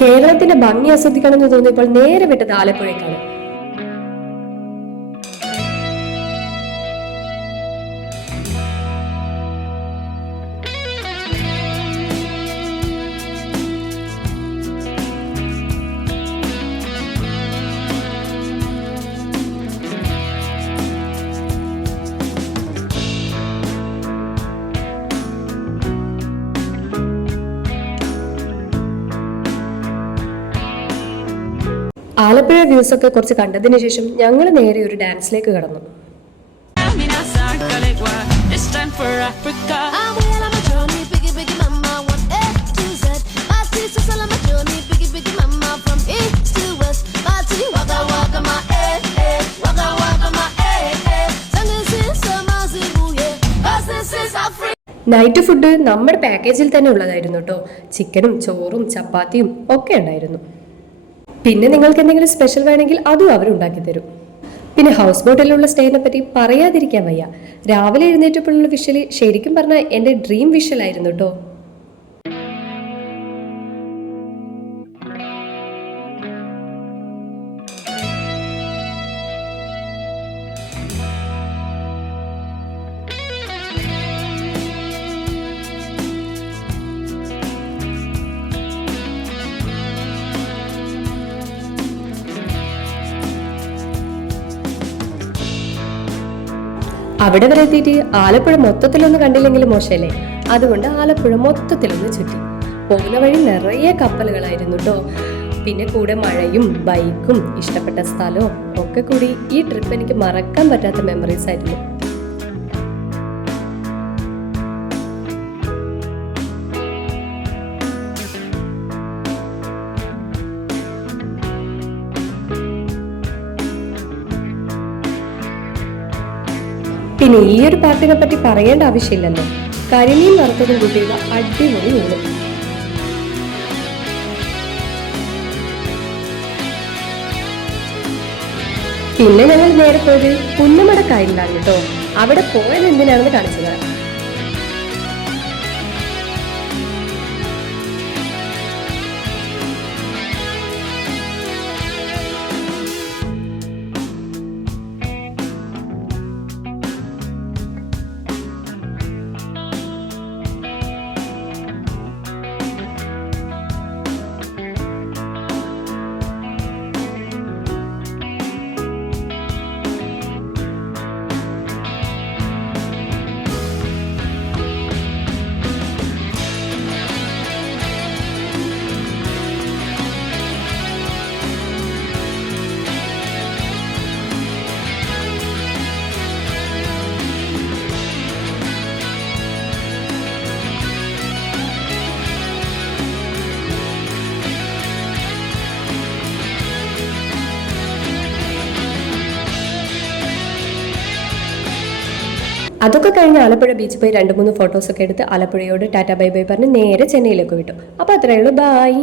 കേരളത്തിന്റെ ഭംഗി ആസ്വദിക്കണം എന്ന് തോന്നിയപ്പോൾ നേരെ വിട്ടത് ആലപ്പുഴയ്ക്കാണ്. Eh, വ്യൂസ് ഒക്കെ കുറച്ച് കണ്ടതിന് ശേഷം ഞങ്ങൾ നേരെ ഒരു ഡാൻസിലേക്ക് കടന്നു. നൈറ്റ് ഫുഡ് നമ്മുടെ പാക്കേജിൽ തന്നെ ഉള്ളതായിരുന്നു കേട്ടോ ചിക്കനും ചോറും ചപ്പാത്തിയും ഒക്കെ ഉണ്ടായിരുന്നു. പിന്നെ നിങ്ങൾക്ക് എന്തെങ്കിലും സ്പെഷ്യൽ വേണമെങ്കിൽ അതും അവർ ഉണ്ടാക്കി തരും. പിന്നെ ഹൗസ് ബോട്ടിലുള്ള സ്റ്റേനെ പറ്റി പറയാതിരിക്കാൻ വയ്യ. രാവിലെ എഴുന്നേറ്റപ്പോഴുള്ള വിഷ്വലി ശരിക്കും പറഞ്ഞാൽ എന്റെ ഡ്രീം വിഷ്വലായിരുന്നു കേട്ടോ അവിടെ വരെ എത്തിയിട്ട് ആലപ്പുഴ മൊത്തത്തിലൊന്നും കണ്ടില്ലെങ്കിൽ മോശമല്ലേ? അതുകൊണ്ട് ആലപ്പുഴ മൊത്തത്തിലൊന്ന് ചുറ്റി. പോകുന്ന വഴി നിറയെ കപ്പലുകളായിരുന്നു കേട്ടോ പിന്നെ കൂടെ മഴയും ബൈക്കും ഇഷ്ടപ്പെട്ട സ്ഥലവും ഒക്കെ കൂടി ഈ ട്രിപ്പ് എനിക്ക് മറക്കാൻ പറ്റാത്ത മെമ്മറീസ് ആയിരുന്നു. പിന്നെ ഈ ഒരു പാട്ടിനെ പറ്റി പറയേണ്ട ആവശ്യമില്ലല്ലോ. കരിമീൻ വറുത്തതും കൂട്ടിയുള്ള അടിപൊളി ഊണ്. പിന്നെ ഞങ്ങൾ നേരെ പോയത് പുന്നമടക്കായലിലാണ് കേട്ടോ. അവിടെ പോയത് എന്തിനാണെന്ന് കാണിച്ചു തരാം. അതൊക്കെ കഴിഞ്ഞ് ആലപ്പുഴ ബീച്ചിൽ പോയി രണ്ട് മൂന്ന് ഫോട്ടോസൊക്കെ എടുത്ത് ആലപ്പുഴയോട് ടാറ്റ ബൈ ബൈ പറഞ്ഞ് നേരെ ചെന്നൈയിലേക്ക് വിട്ടു. അപ്പോൾ അത്രയേ ഉള്ളൂ. ബായ്